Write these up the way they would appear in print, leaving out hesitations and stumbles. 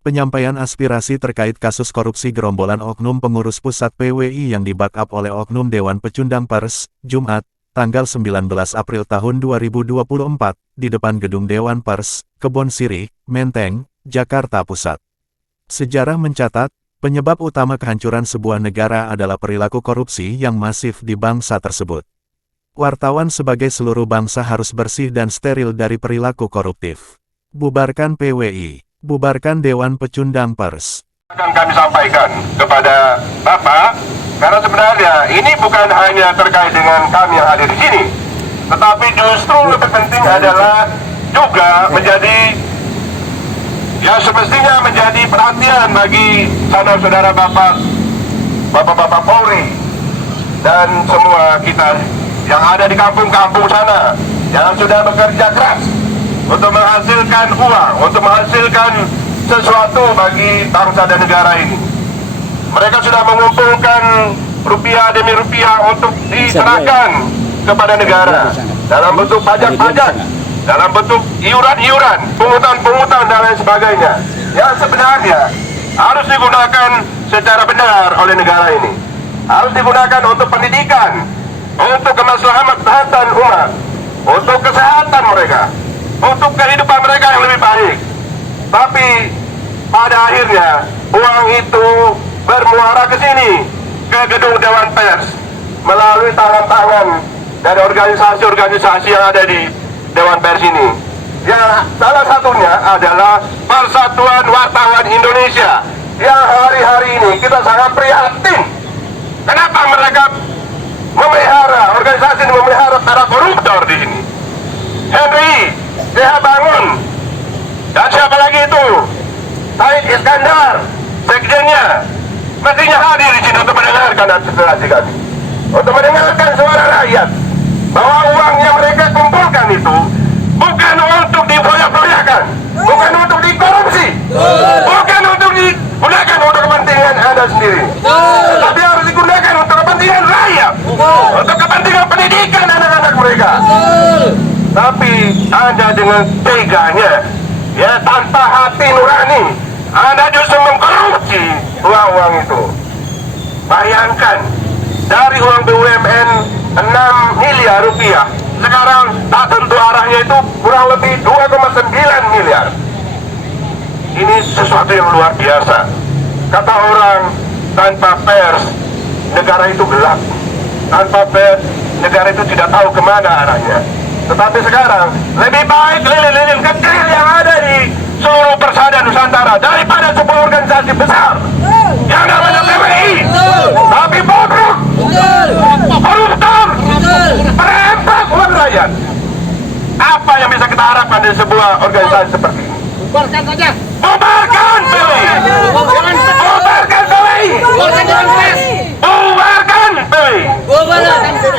Penyampaian aspirasi terkait kasus korupsi gerombolan oknum pengurus pusat PWI yang dibackup oleh oknum Dewan Pecundang Pers, Jumat, tanggal 19 April tahun 2024, di depan gedung Dewan Pers, Kebon Sirih, Menteng, Jakarta Pusat. Sejarah mencatat, penyebab utama kehancuran sebuah negara adalah perilaku korupsi yang masif di bangsa tersebut. Wartawan sebagai seluruh bangsa harus bersih dan steril dari perilaku koruptif. Bubarkan PWI. Bubarkan Dewan Pecundang Pers. Akan kami sampaikan kepada Bapak, karena sebenarnya ini bukan hanya terkait dengan kami yang hadir di sini, tetapi justru lebih penting adalah juga menjadi, ya semestinya menjadi perhatian bagi saudara-saudara Bapak Polri, dan semua kita yang ada di kampung-kampung sana, yang sudah bekerja keras untuk menghasilkan uang, untuk menghasilkan sesuatu bagi bangsa dan negara ini. Mereka sudah mengumpulkan rupiah demi rupiah untuk diserahkan kepada negara dalam bentuk pajak-pajak, dalam bentuk iuran-iuran, pungutan-pungutan dan lain sebagainya, yang sebenarnya harus digunakan secara benar oleh negara ini. Harus digunakan untuk pendidikan, untuk kemaslahatan umat, untuk kesehatan mereka, untuk kehidupan mereka yang lebih baik. Tapi pada akhirnya uang itu bermuara ke sini, ke gedung Dewan Pers, melalui tangan-tangan dari organisasi-organisasi yang ada di Dewan Pers ini. Ya, salah satunya adalah Persatuan Wartawan Indonesia, yang hari-hari ini kita sangat prihatin. Kenapa mereka memelihara, organisasi ini memelihara para koruptor di sini? Henry J.H. Bangun, dan siapa lagi itu? Said Iskandar, sekjennya, mestinya hadir di sini untuk mendengarkan aspirasi kami, untuk mendengarkan suara rakyat, bahwa uang yang mereka kumpulkan itu bukan untuk diproyak-proyakan, bukan untuk dikorupsi, bukan untuk digunakan untuk kepentingan Anda sendiri, tapi harus digunakan untuk kepentingan rakyat, untuk kepentingan pendidikan anak-anak mereka. Tapi Anda dengan teganya, ya tanpa hati nurani, Anda justru mengkorupsi uang-uang itu. Bayangkan, dari uang BUMN 6 miliar rupiah, sekarang tak tentu arahnya itu kurang lebih 2,9 miliar. Ini sesuatu yang luar biasa. Kata orang, tanpa pers, negara itu gelap. Tanpa pers, negara itu tidak tahu kemana arahnya. Tetapi sekarang, lebih baik lilin-lilin kecil yang ada di seluruh persada Nusantara daripada sebuah organisasi besar yang namanya PWI. Tapi bobrok, koruptor, perempat uang rakyat. Apa yang bisa kita harapkan dari sebuah organisasi seperti ini? Bubarkan saja. Bubarkan PWI. Bubarkan PWI. Bubarkan PWI.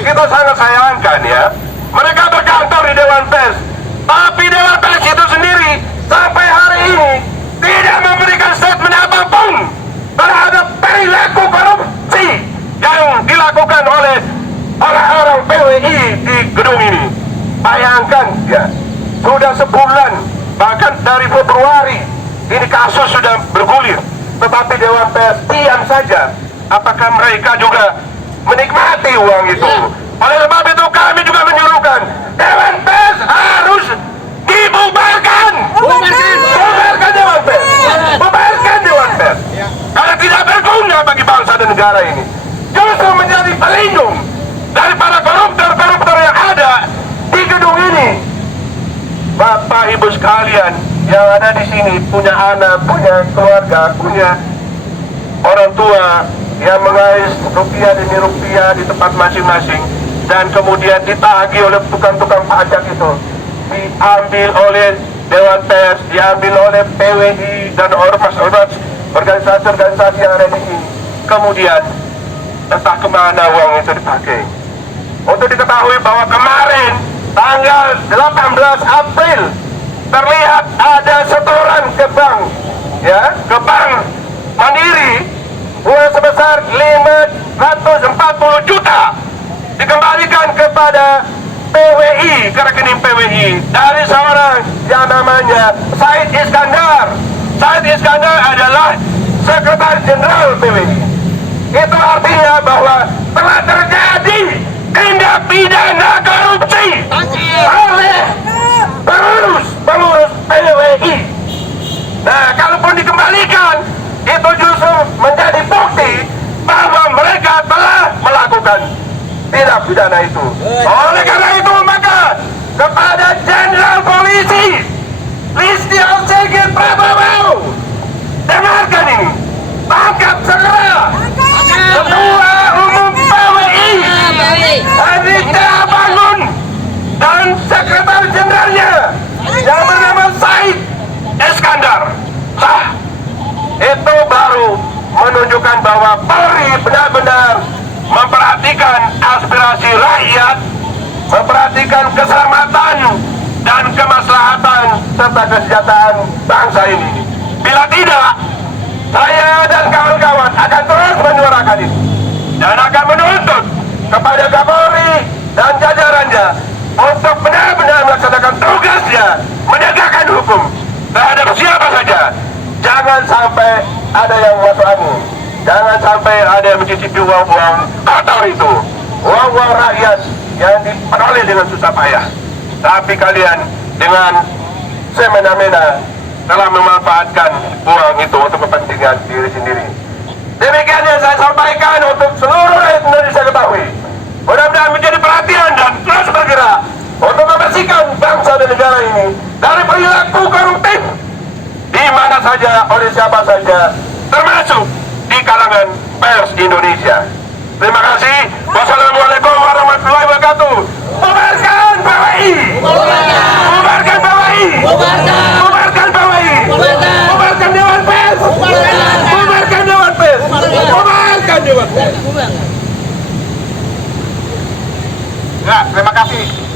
Kita sangat sayangkan ya, mereka berkantor di Dewan Pers, tapi Dewan Pers itu sendiri sampai hari ini tidak memberikan statement apapun terhadap perilaku korupsi yang dilakukan oleh orang-orang PWI di gedung ini. Bayangkan ya, sudah sebulan, bahkan dari Februari ini kasus sudah bergulir, tetapi Dewan Pers diam saja. Apakah mereka juga menikmati uang itu? Oleh sebab itu kami juga menyuruhkan Dewan Pers harus dibubarkan. Bubarkan Dewan Pers. Bubarkan Dewan Pers. Karena tidak berguna bagi bangsa dan negara ini. Justru menjadi pelindung dari para koruptor-koruptor yang ada di gedung ini. Bapak Ibu sekalian yang ada di sini punya anak, punya keluarga, punya orang tua yang mengais rupiah demi rupiah di tempat masing-masing, dan kemudian ditagih oleh tukang-tukang pajak itu, diambil oleh Dewan Pers, diambil oleh PWI dan ormas-ormas, organisasi-organisasi yang ada di sini. Kemudian entah kemana uang itu dipakai. Untuk diketahui bahwa kemarin tanggal 18 April terlihat ada setoran ke bank, ya, ke bank Mandiri, uang sebesar 540 juta dikembalikan kepada PWI, ke rekening PWI dari seorang yang namanya Said Iskandar, Said Iskandar adalah Sekretaris Jenderal PWI. Itu artinya bahwa telah terjadi tindak pidana korupsi oleh pengurus PWI. Nah, kalaupun dikembalikan, itu justru menjadi bukti bahwa mereka telah melakukan tindak pidana itu. Oleh karena itu, maka kepada Jenderal Polisi Listio Sigit Prabowo, dengarkan ini, tangkap segera Ketua Umum PWI Andika Bangun dan Sekretaris Jenderalnya yang bernama Said Iskandar. Itu baru menunjukkan bahwa Polri benar-benar memperhatikan aspirasi rakyat, memperhatikan keselamatan dan kemaslahatan serta kesejahteraan bangsa ini. Bila tidak, saya dan kawan-kawan akan terus menyuarakan ini dan akan menuntut kepada Kapolri dan jajarannya untuk benar-benar melaksanakan tugasnya menegakkan hukum terhadap siapa saja. Jangan sampai ada yang masuk angin, jangan sampai ada yang mencicipi uang-uang kotor itu, uang-uang rakyat yang diperoleh dengan susah payah, tapi kalian dengan semena-mena telah memanfaatkan uang itu untuk kepentingan diri sendiri. Demikian yang saya sampaikan untuk seluruh rakyat Indonesia ketahui. Mudah-mudahan menjadi perhatian dan terus bergerak untuk membersihkan bangsa dan negara ini dari perilaku koruptif di mana saja, oleh siapa saja, termasuk di kalangan pers Indonesia. Terima kasih. Wassalamualaikum warahmatullahi wabarakatuh. Bubarkan PWI! Bubarkan PWI! Bubarkan PWI! Bubarkan Dewan Pers! Bubarkan Dewan Pers! Bubarkan Dewan Pers! Ya, terima kasih.